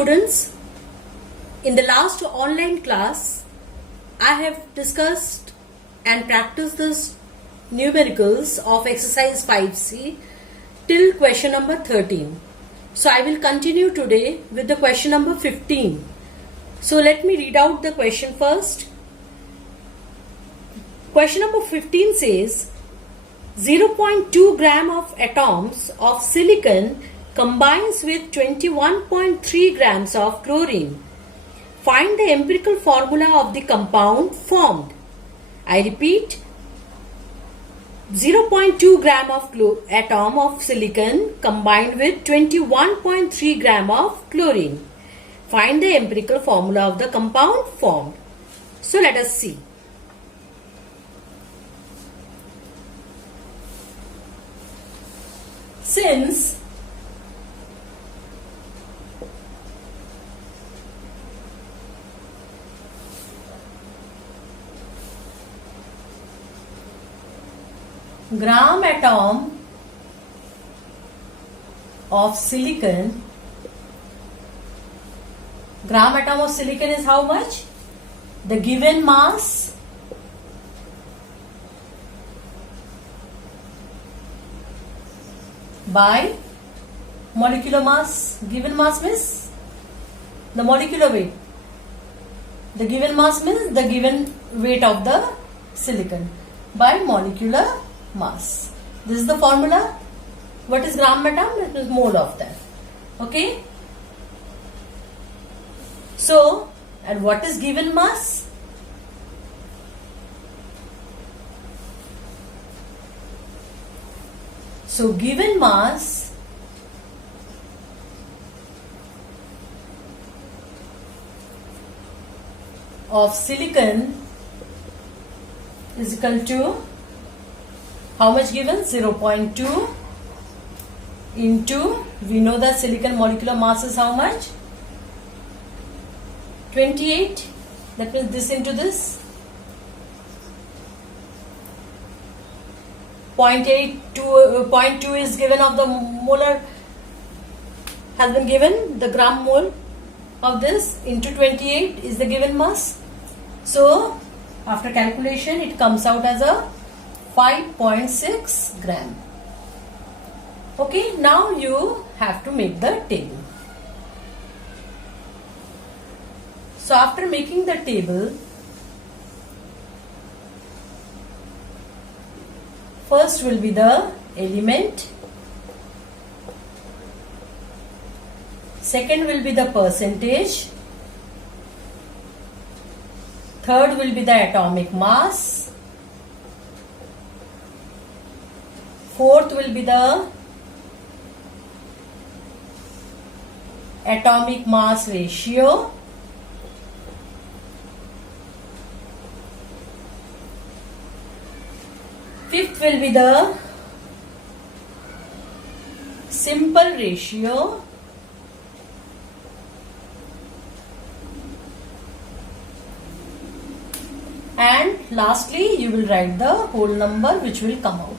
students, in the last online class, I have discussed and practiced the numericals of exercise 5C till question number 13. So I will continue today with the question number 15. So let me read out the question first. Question number 15 says 0.2 gram of atoms of silicon combines with 21.3 grams of chlorine. Find the empirical formula of the compound formed. I repeat, 0.2 gram of atom of silicon combined with 21.3 gram of chlorine. Find the empirical formula of the compound formed. So let us see. Since gram atom of silicon, gram atom of silicon is how much? The given mass by molecular mass. Given mass means the molecular weight. The given mass means the given weight of the silicon by molecular mass. This is the formula. What is gram atom? It is mole of that. Okay. So, and what is given mass? So, given mass of silicon is equal to how much given? 0.2 into, we know that silicon molecular mass is how much? 28. That means this into this. 0.2 is given of the molar, has been given, the gram mole of this into 28 is the given mass. So after calculation it comes out as a 5.6 gram. Okay, now you have to make the table. So after making the table, first will be the element, second will be the percentage, third will be the atomic mass, fourth will be the atomic mass ratio, fifth will be the simple ratio, and lastly you will write the whole number which will come out.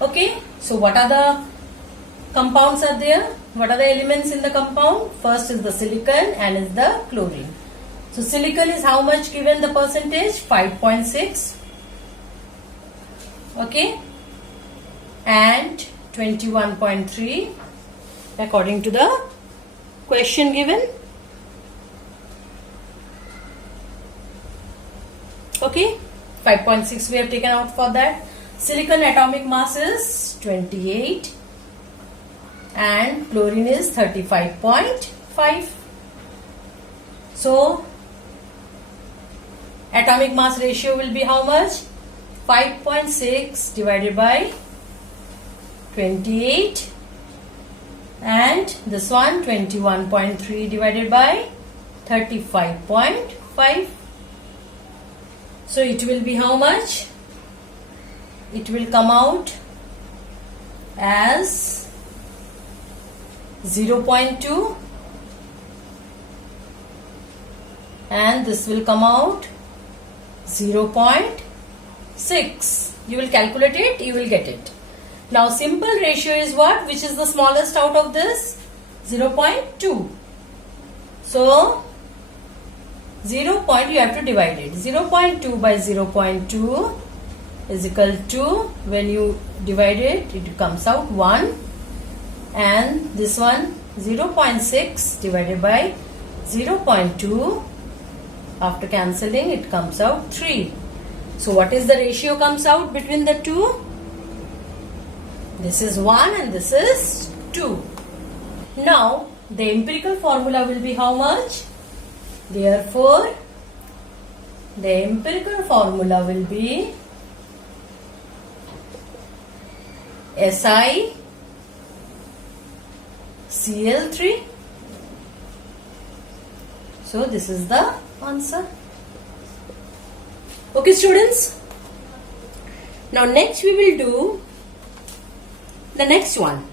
Okay, so what are the compounds are there? What are the elements in the compound? First is the silicon and is the chlorine. So silicon is how much given the percentage? 5.6. Okay. And 21.3 according to the question given. Okay. 5.6 we have taken out for that. Silicon atomic mass is 28 and chlorine is 35.5. So atomic mass ratio will be how much? 5.6 divided by 28 and this one 21.3 divided by 35.5. So it will be how much? It will come out as 0.2 and this will come out 0.6. You will calculate it, you will get it. Now simple ratio is what? Which is the smallest out of this? 0.2. So 0. You have to divide it. 0.2 by 0.2 is equal to, when you divide it, it comes out 1. And this one 0.6 divided by 0.2, after cancelling it comes out 3. So what is the ratio comes out between the two? This is 1 and this is 2. Now the empirical formula will be how much? Therefore the empirical formula will be SiCl3. So this is the answer. Okay students, now next we will do the next one.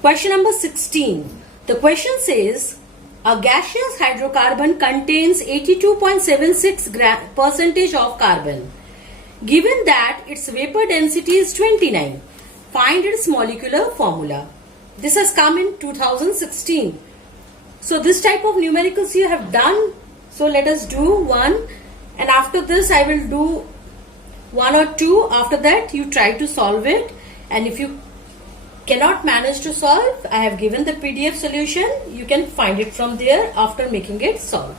Question number 16. The question says a gaseous hydrocarbon contains 82.76% of carbon. Given that its vapor density is 29, find its molecular formula. This has come in 2016. So this type of numericals you have done. So let us do one, and after this I will do one or two. After that you try to solve it, and if you cannot manage to solve, I have given the PDF solution. You can find it from there after making it solve.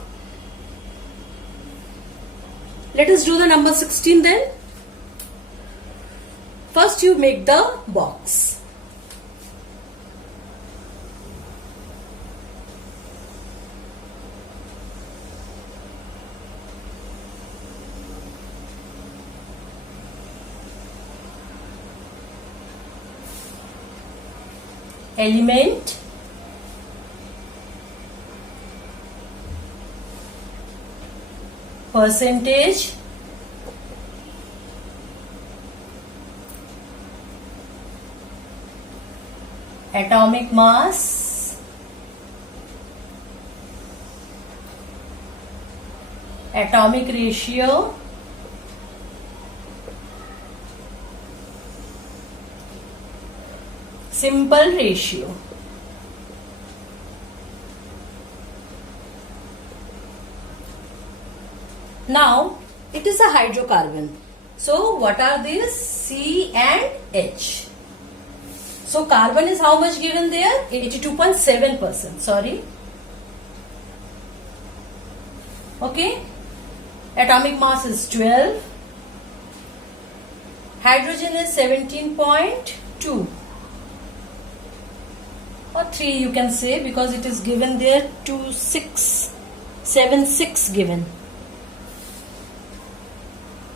Let us do the number 16 then. First you make the box. Element, percentage, atomic mass, atomic ratio, simple ratio. Now it is a hydrocarbon. So what are these? C and H. So carbon is how much given there? 82.7%. Sorry. Okay. Atomic mass is 12. Hydrogen is 17.2. Or 3 you can say, because it is given there 76 given.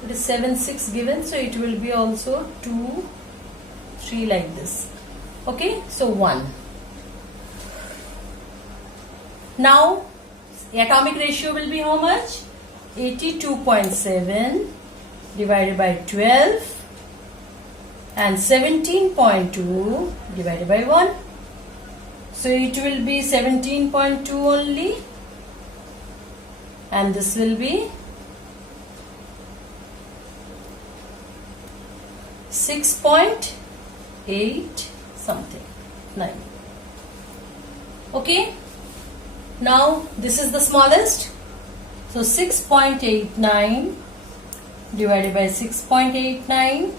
It is 76 given, so it will be also 2, 3 like this. Okay, so 1. Now the atomic ratio will be how much? 82.7 divided by 12 and 17.2 divided by 1. So it will be 17.2 only, and this will be 6.8 something 9. Okay, now this is the smallest. So 6.89 divided by 6.89,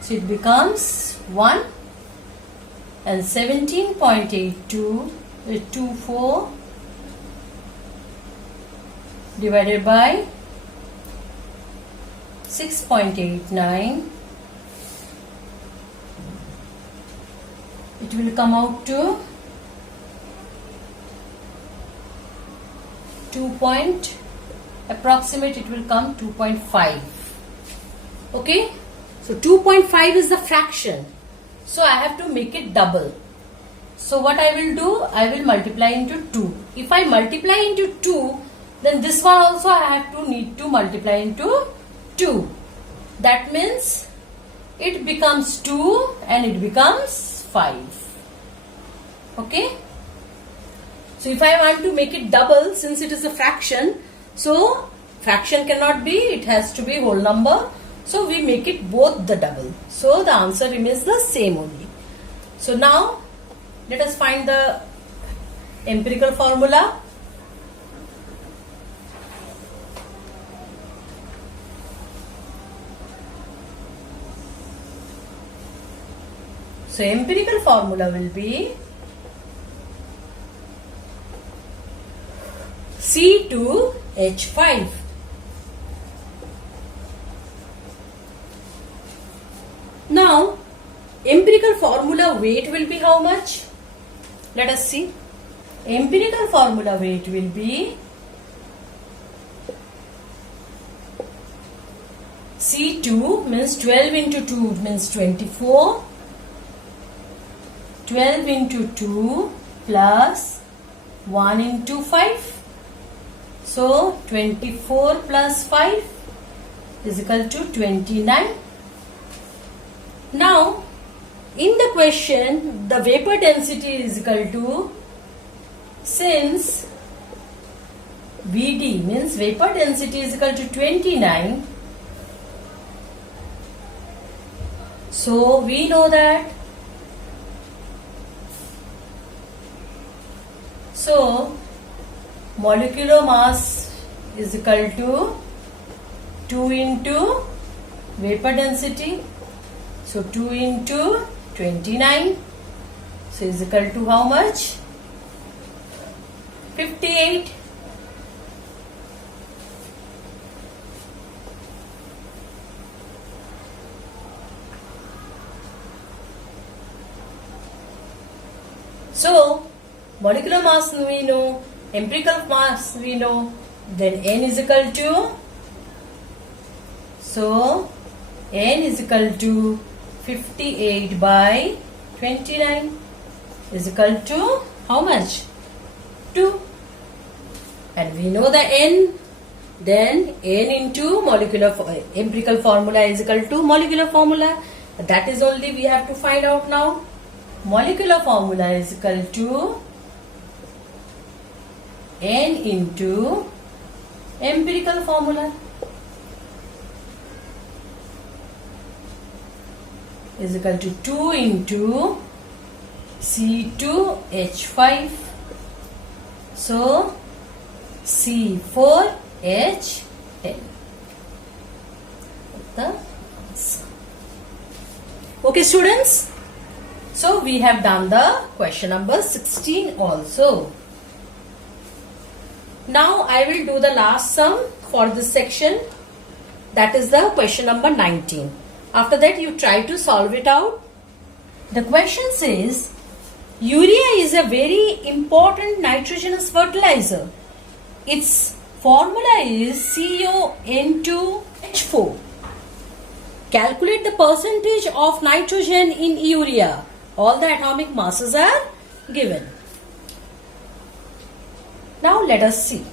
so it becomes 1. And 17.82 is 24 divided by 6.89. It will come out to 2. Approximate it will come 2.5. Okay, so 2.5 is the fraction. So I have to make it double. So what I will do, I will multiply into 2. If I multiply into 2, then this one also I have to need to multiply into 2. That means it becomes 2 and it becomes 5. Okay. So if I want to make it double, since it is a fraction, so fraction cannot be, it has to be whole number. So we make it both the double. So the answer remains the same only. So now let us find the empirical formula. So empirical formula will be C2H5. Now empirical formula weight will be how much? Let us see. Empirical formula weight will be C2 means 12 into 2 means 24. 12 into 2 plus 1 into 5. So 24 plus 5 is equal to 29. Now in the question the vapor density is equal to, since Vd means vapor density is equal to 29, so we know that, so molecular mass is equal to 2 into vapor density. So 2 into 29. So is equal to how much? 58. So molecular mass we know, empirical mass we know, then N is equal to, so N is equal to 58 by 29 is equal to how much? 2. And we know the N, then N into empirical formula is equal to molecular formula. That is only we have to find out now. Molecular formula is equal to N into empirical formula is equal to 2 into C2H5. So C4H10. Okay students, so we have done the question number 16 also. Now I will do the last sum for this section, that is the question number 19. After that you try to solve it out. The question says urea is a very important nitrogenous fertilizer. Its formula is CON2H4. Calculate the percentage of nitrogen in urea. All the atomic masses are given. Now let us see.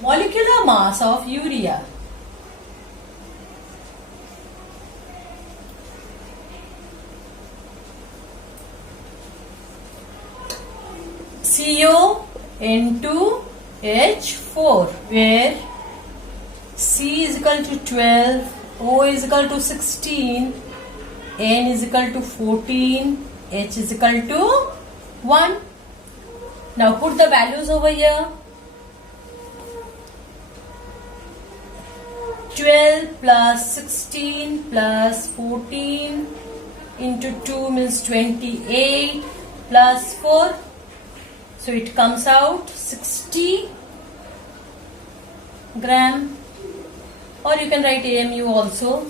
Molecular mass of urea. CON2H4, where C is equal to 12, O is equal to 16, N is equal to 14, H is equal to 1. Now put the values over here. 12 plus 16 plus 14 into 2 means 28 plus 4. So it comes out 60 gram, or you can write AMU also.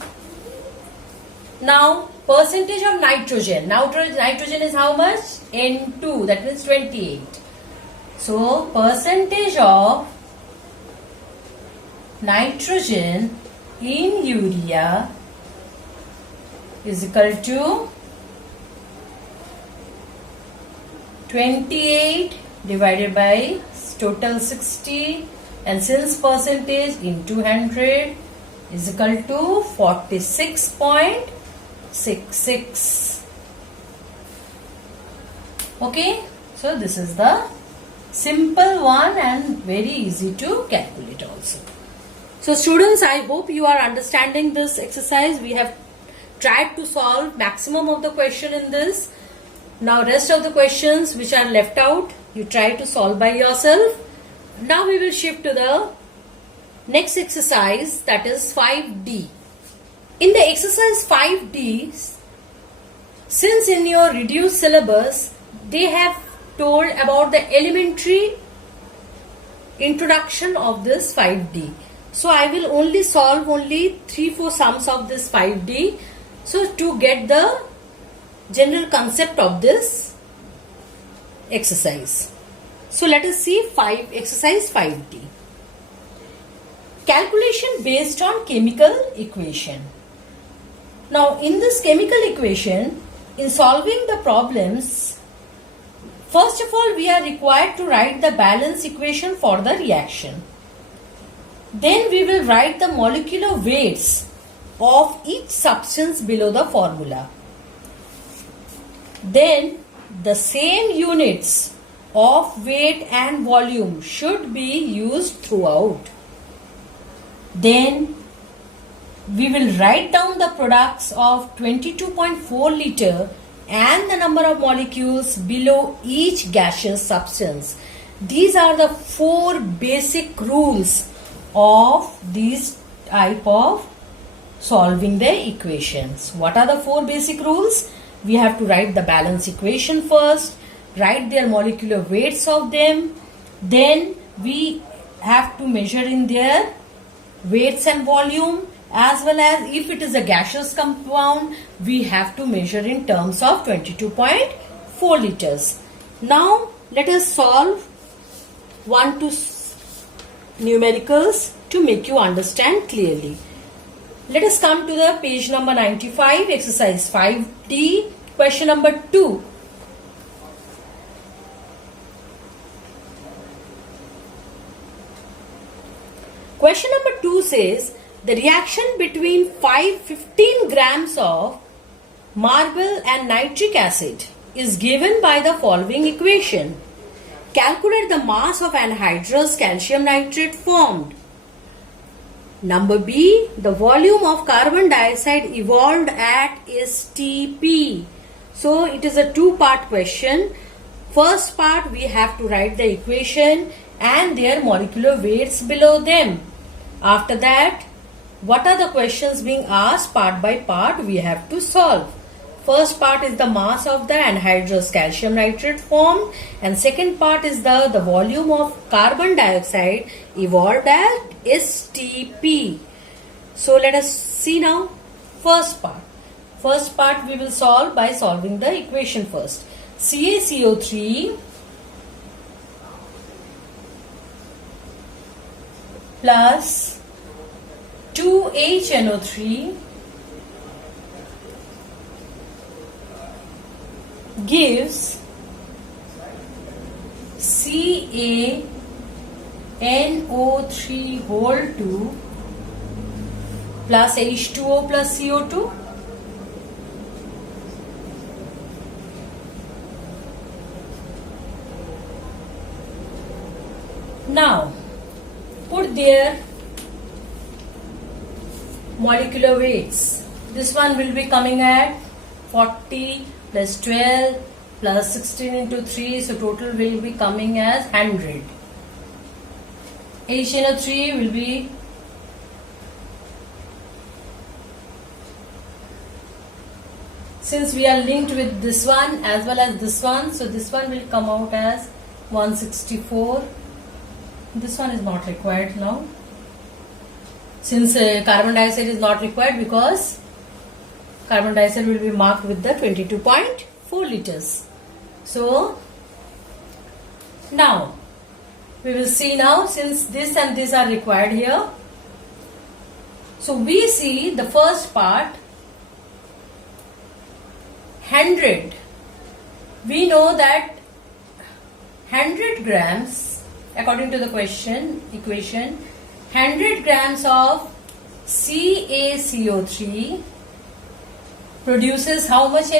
Now percentage of nitrogen. Now nitrogen is how much? N2, that means 28. So percentage of nitrogen in urea is equal to 28 divided by total 60, and since percentage into 100 is equal to 46.66. Okay, so this is the simple one and very easy to calculate also. So students, I hope you are understanding this exercise. We have tried to solve maximum of the question in this. Now rest of the questions which are left out, you try to solve by yourself. Now we will shift to the next exercise, that is 5D. In the exercise 5D, since in your reduced syllabus, they have told about the elementary introduction of this 5D. So I will only solve 3-4 sums of this 5D. So to get the general concept of this exercise. So let us see exercise 5D. Calculation based on chemical equation. Now in this chemical equation, in solving the problems, first of all we are required to write the balance equation for the reaction. Then we will write the molecular weights of each substance below the formula. Then the same units of weight and volume should be used throughout. Then we will write down the products of 22.4 liter and the number of molecules below each gaseous substance. These are the 4 basic rules of this type of solving the equations. What are the 4 basic rules? We have to write the balance equation first, write their molecular weights of them, then we have to measure in their weights and volume, as well as if it is a gaseous compound, we have to measure in terms of 22.4 liters. Now let us solve 1 to numericals to make you understand clearly. Let us come to the page number 95, exercise 5D, question number 2. Question number 2 says, the reaction between 15 grams of marble and nitric acid is given by the following equation. Calculate the mass of anhydrous calcium nitrate formed. Number B, the volume of carbon dioxide evolved at STP. So it is a 2-part question. First part we have to write the equation and their molecular weights below them. After that, what are the questions being asked? Part by part we have to solve. First part is the mass of the anhydrous calcium nitrate formed, and second part is the volume of carbon dioxide evolved at STP. So let us see now first part. First part we will solve by solving the equation first. CaCO3 plus 2HNO3 gives CaNO3 whole 2 plus H2O plus CO2. Now put their molecular weights. This one will be coming at 40 plus 12 plus 16 into 3, so total will be coming as 100. HNO3 will be since we are linked with this one as well as this one, so this one will come out as 164. This one is not required now, since carbon dioxide is not required because carbon dioxide will be marked with the 22.4 liters. So now we will see now, since this and this are required here. So we see the first part 100. We know that 100 grams, according to the equation, 100 grams of CaCO3 produces how much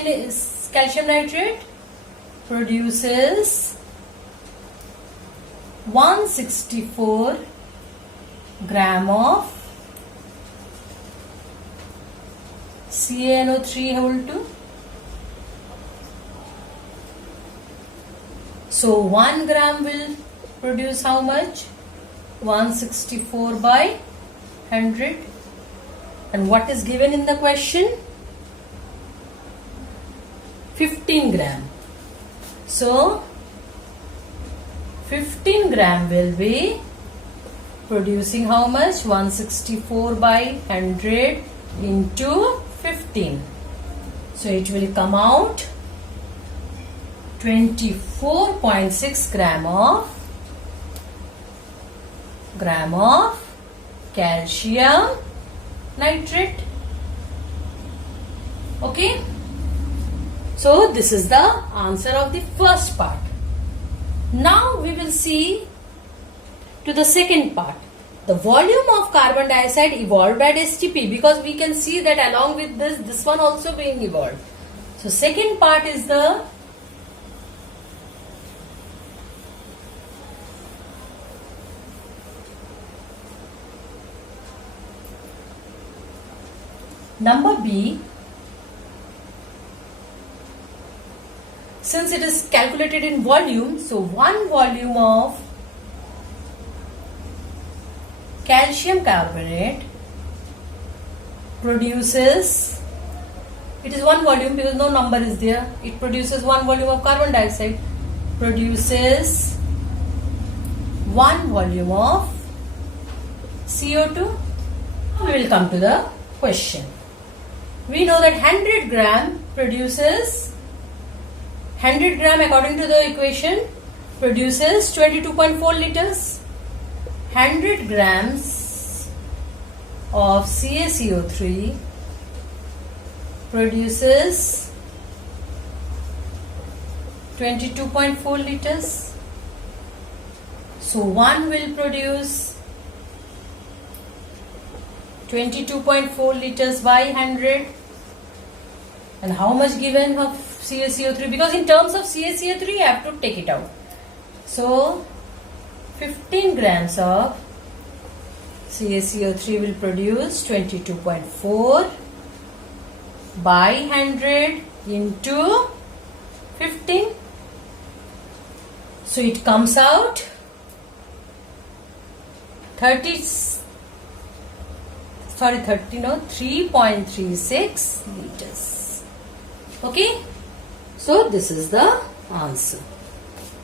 calcium nitrate? Produces 164 gram of CaNO3 whole 2. So 1 gram will produce how much? 164 by 100. And what is given in the question? 15 gram. So 15 gram will be producing how much? 164 by 100 into 15. So it will come out 24.6 gram of calcium nitrate. Okay. So this is the answer of the first part. Now we will see to the second part. The volume of carbon dioxide evolved at STP, because we can see that along with this one also being evolved. So second part is the number B. Since it is calculated in volume, so 1 volume of calcium carbonate produces, it is 1 volume because no number is there, it produces 1 volume of carbon dioxide, produces 1 volume of CO2. We will come to the question. We know that 100 gram produces, 100 gram according to the equation produces 22.4 liters. 100 grams of CaCO3 produces 22.4 liters. So 1 will produce 22.4 liters by 100. And how much given of CaCO3? Because in terms of CaCO3 you have to take it out. So 15 grams of CaCO3 will produce 22.4 by 100 into 15. So it comes out 3.36 liters. Okay. So this is the answer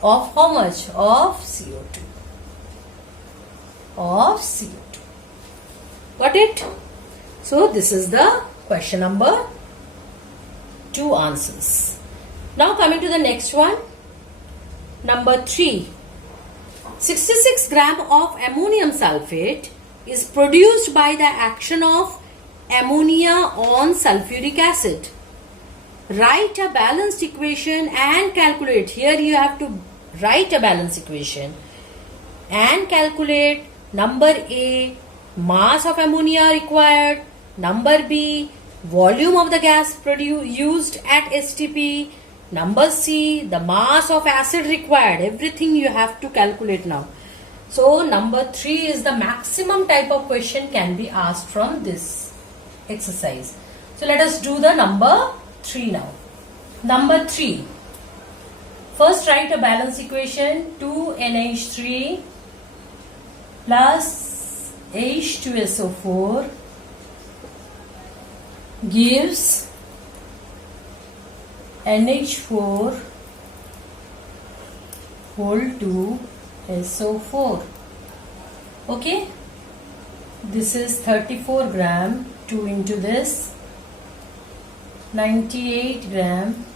of how much? Of CO2. Of CO2. Got it? So this is the question number 2 answers. Now coming to the next one. Number 3. 66 gram of ammonium sulfate is produced by the action of ammonia on sulfuric acid. Write a balanced equation and calculate. Here you have to write a balanced equation and calculate number A, mass of ammonia required, number B, volume of the gas used at STP, number C, the mass of acid required. Everything you have to calculate now. So number 3 is the maximum type of question can be asked from this exercise. So let us do the number 3 now. Number 3. First write a balance equation. 2NH3 plus H2SO4 gives NH4 whole 2 SO4. Okay. This is 34 gram. 2 into this. 98 gram.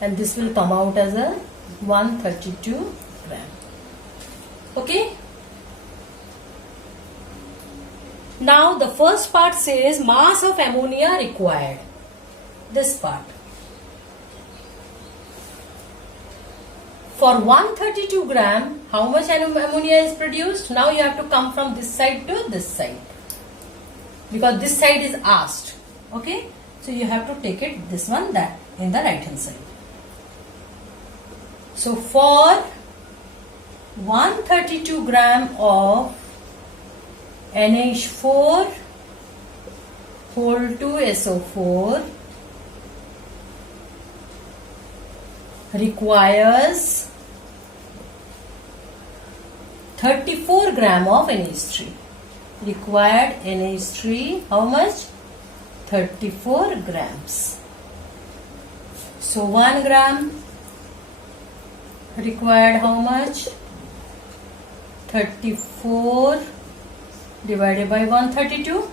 And this will come out as a 132 gram. Okay. Now the first part says mass of ammonia required. This part. For 132 gram, how much ammonia is produced? Now you have to come from this side to this side. Because this side is asked. Okay. So you have to take it this one, that in the right hand side. So for 132 gram of NH4 whole 2SO4 requires 34 gram of NH3. Required NH3, how much? 34 grams. So 1 gram required how much? 34 divided by 132.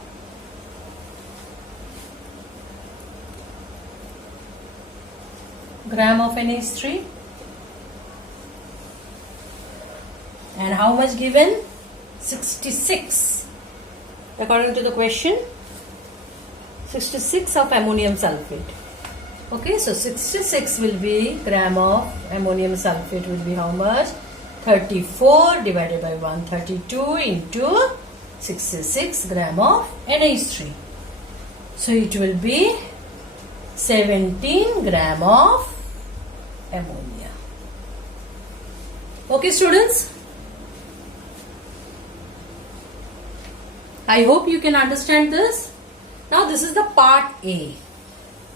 Gram of NH3. And how much given? 66. According to the question, 66 of ammonium sulfate. Okay, so 66 will be gram of ammonium sulfate will be how much? 34 divided by 132 into 66 gram of NH3. So it will be 17 gram of ammonia. Okay, students. I hope you can understand this. Now this is the part A.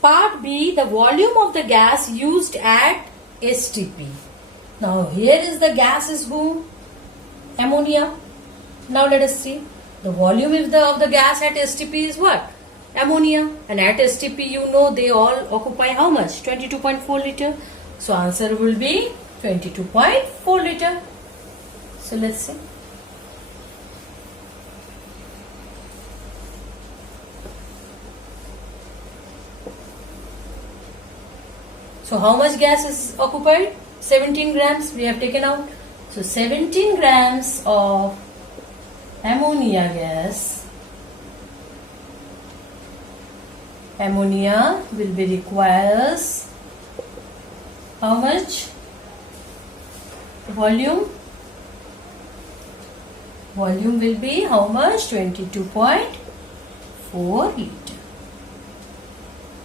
Part B, the volume of the gas used at STP. Now here is the gas is who? Ammonia. Now let us see. The volume of the gas at STP is what? Ammonia. And at STP you know they all occupy how much? 22.4 liter. So answer will be 22.4 liter. So let's see. So how much gas is occupied? 17 grams we have taken out. So 17 grams of ammonia gas. Ammonia will be requires how much? Volume. Volume will be how much? 22.4 liter.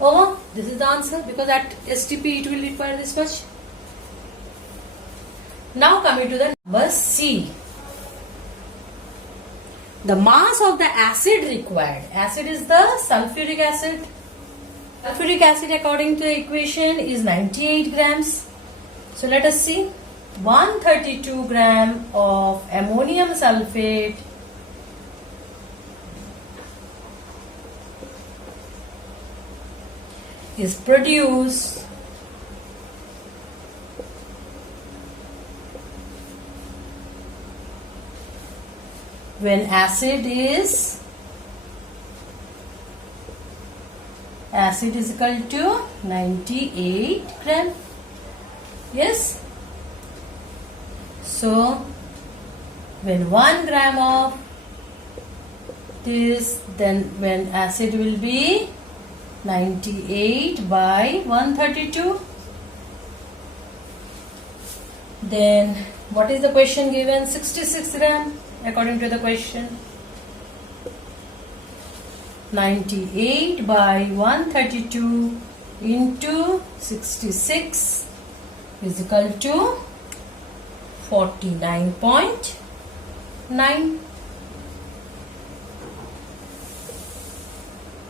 Oh, this is the answer because at STP it will require this much. Now coming to the number C. The mass of the acid required. Acid is the sulfuric acid. Sulfuric acid according to the equation is 98 grams. So let us see. 132 gram of ammonium sulfate is produced when acid is equal to 98 gram. Yes. So when 1 gram of this, then when acid will be 98 by 132. Then what is the question given? 66 gram according to the question. 98 by 132 into 66 is equal to 49.9.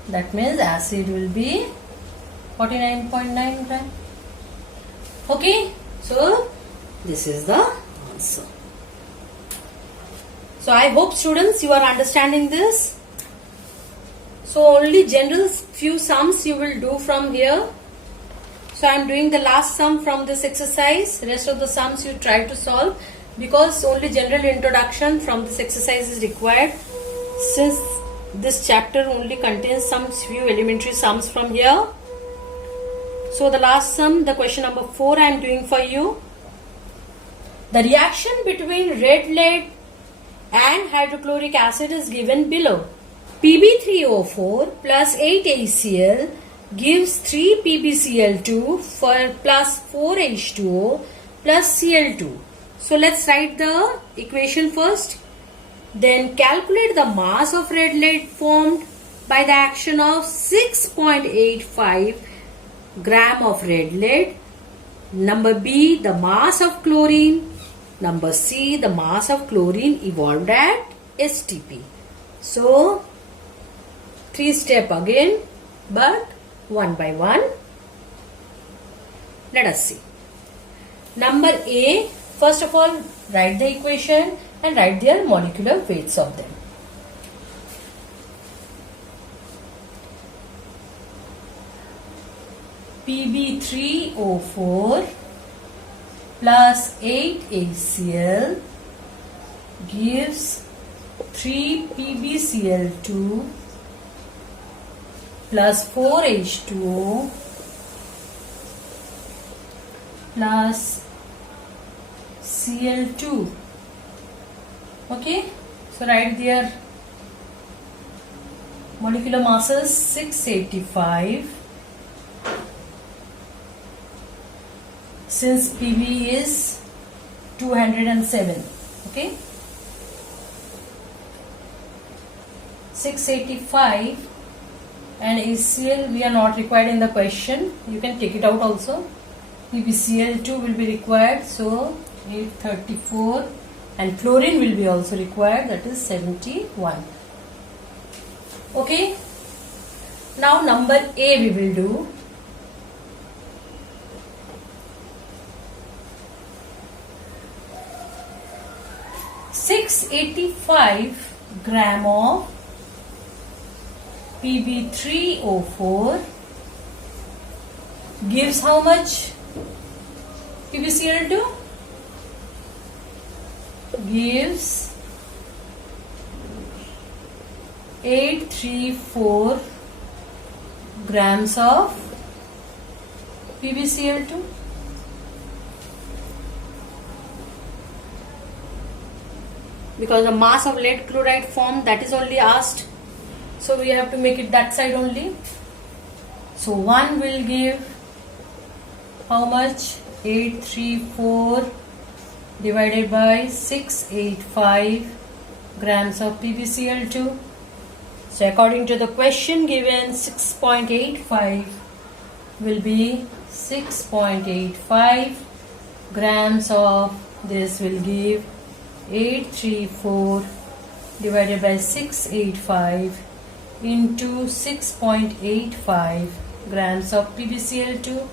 That means acid will be 49.9 gram. Okay, so this is the answer. So I hope students you are understanding this. So only general few sums you will do from here. So I am doing the last sum from this exercise. Rest of the sums you try to solve because only general introduction from this exercise is required. Since this chapter only contains some few elementary sums from here. So the last sum, the question number 4 I am doing for you. The reaction between red lead and hydrochloric acid is given below. Pb3O4 plus 8 HCl gives 3 PbCl2 for plus 4 H2O plus Cl2. So let's write the equation first. Then calculate the mass of red lead formed by the action of 6.85 gram of red lead. Number B, the mass of chlorine. Number C, the mass of chlorine evolved at STP. So Three step again, but one by one. Let us see. Number A, first of all, write the equation and write their molecular weights of them. Pb3O4 plus 8HCl gives 3PbCl2 plus 4H2O plus Cl2. Okay, so write their molecular masses. 685. Since Pb is 207. Okay, 685, and HCl we are not required in the question. You can take it out also. PbCl2 will be required, so 834, and chlorine will be also required, that is 71. Okay, now number A we will do. .685 gram of Pb3O4 gives how much? PbCl2 gives 834 grams of PbCl2. Because the mass of lead chloride formed, that is only asked, so we have to make it that side only. So 1 will give how much? 834 divided by 685 grams of PbCl2. So according to the question given, 6.85 will be 6.85 grams of this will give 834 divided by 685 into 6.85 grams of PbCl2.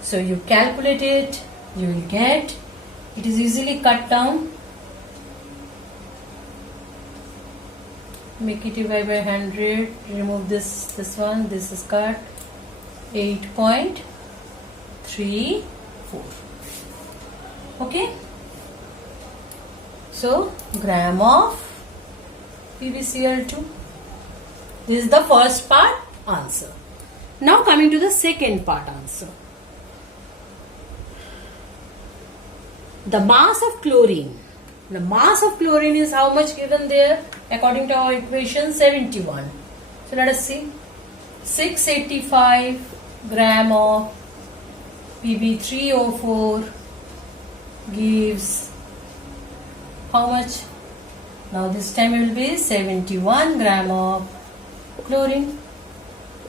So you calculate it, you will get, it is easily cut down. Make it divide by 100, remove this one, this is cut, 8.34. Okay. So, gram of PbCl2. This is the first part answer. Now coming to the second part answer. The mass of chlorine. The mass of chlorine is how much given there? According to our equation, 71. So let us see. 685 gram of Pb3O4 gives how much? Now this time it will be 71 gram of chlorine.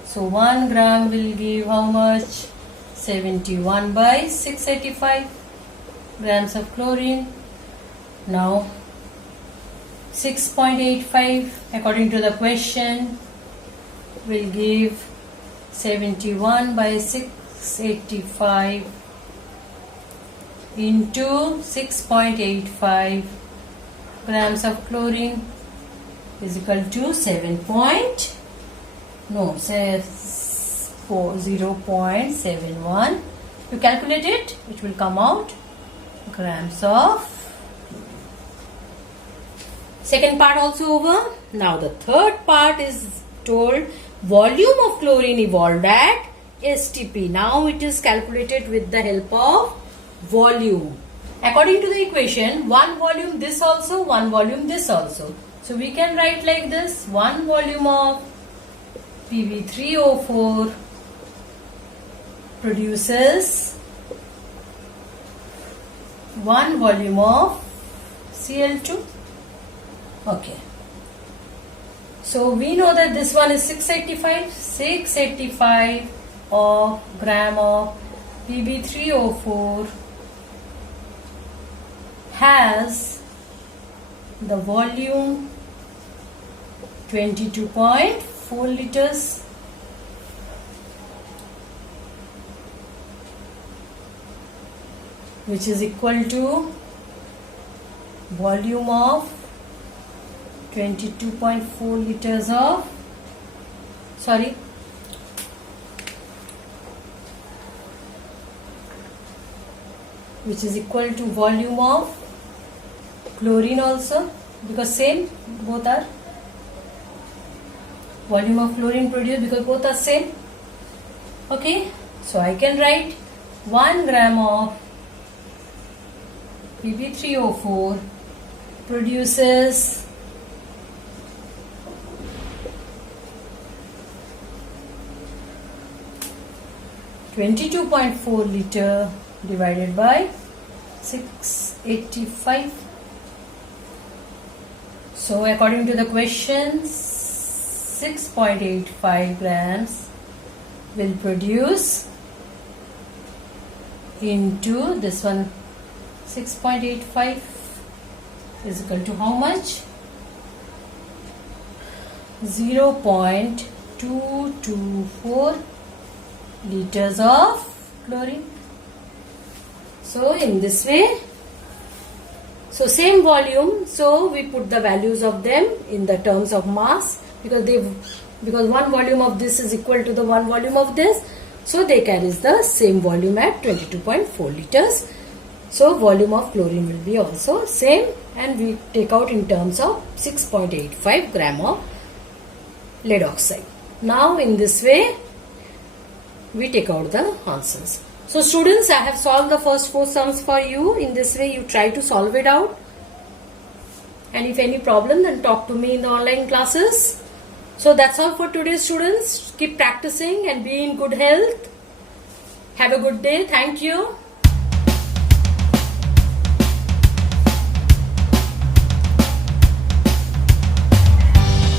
So 1 gram will give how much? 71 by 685 grams of chlorine. Now 6.85 according to the question will give 71 by 685 into 6.85 grams of chlorine is equal to 0.71. You calculate it, it will come out grams of. Second part also over. Now the third part is told volume of chlorine evolved at STP. Now it is calculated with the help of volume. According to the equation, one volume this also, one volume this also. So we can write like this: one volume of Pb3O4 produces one volume of Cl2. Okay. So we know that this one is 685. 685 of gram of Pb3O4 has the volume 22.5 4 liters. Which is equal to volume of 22.4 liters of, which is equal to volume of chlorine also, because same, both are volume of chlorine produced because both are same. Okay, so I can write 1 gram of Pb3O4 produces 22.4 liter divided by 685. So according to the question, 6.85 grams will produce into this one. 6.85 is equal to how much? 0.224 liters of chlorine. So in this way, so same volume, so we put the values of them in the terms of mass, because one volume of this is equal to the one volume of this, so they carries the same volume at 22.4 liters. So volume of chlorine will be also same, and we take out in terms of 6.85 gram of lead oxide. Now in this way we take out the answers. So students, I have solved the first 4 sums for you. In this way you try to solve it out, and if any problem then talk to me in the online classes. So that's all for today students. Keep practicing and be in good health. Have a good day. Thank you.